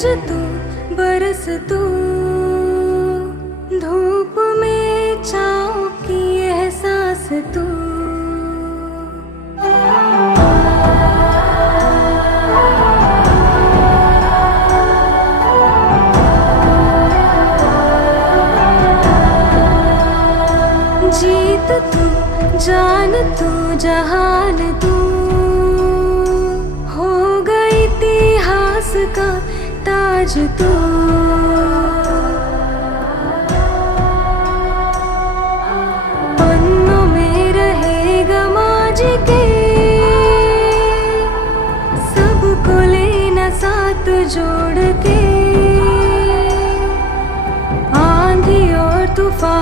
गरज तू, बरस तू, धूप में छाँव की एहसास तू। जीत तू, जान तू, जहान तू, हो गई इतिहास का ताज तू। पन्नों में रहेगा माजी के, सबको लेना साथ जोड़ के। आंधी और तूफान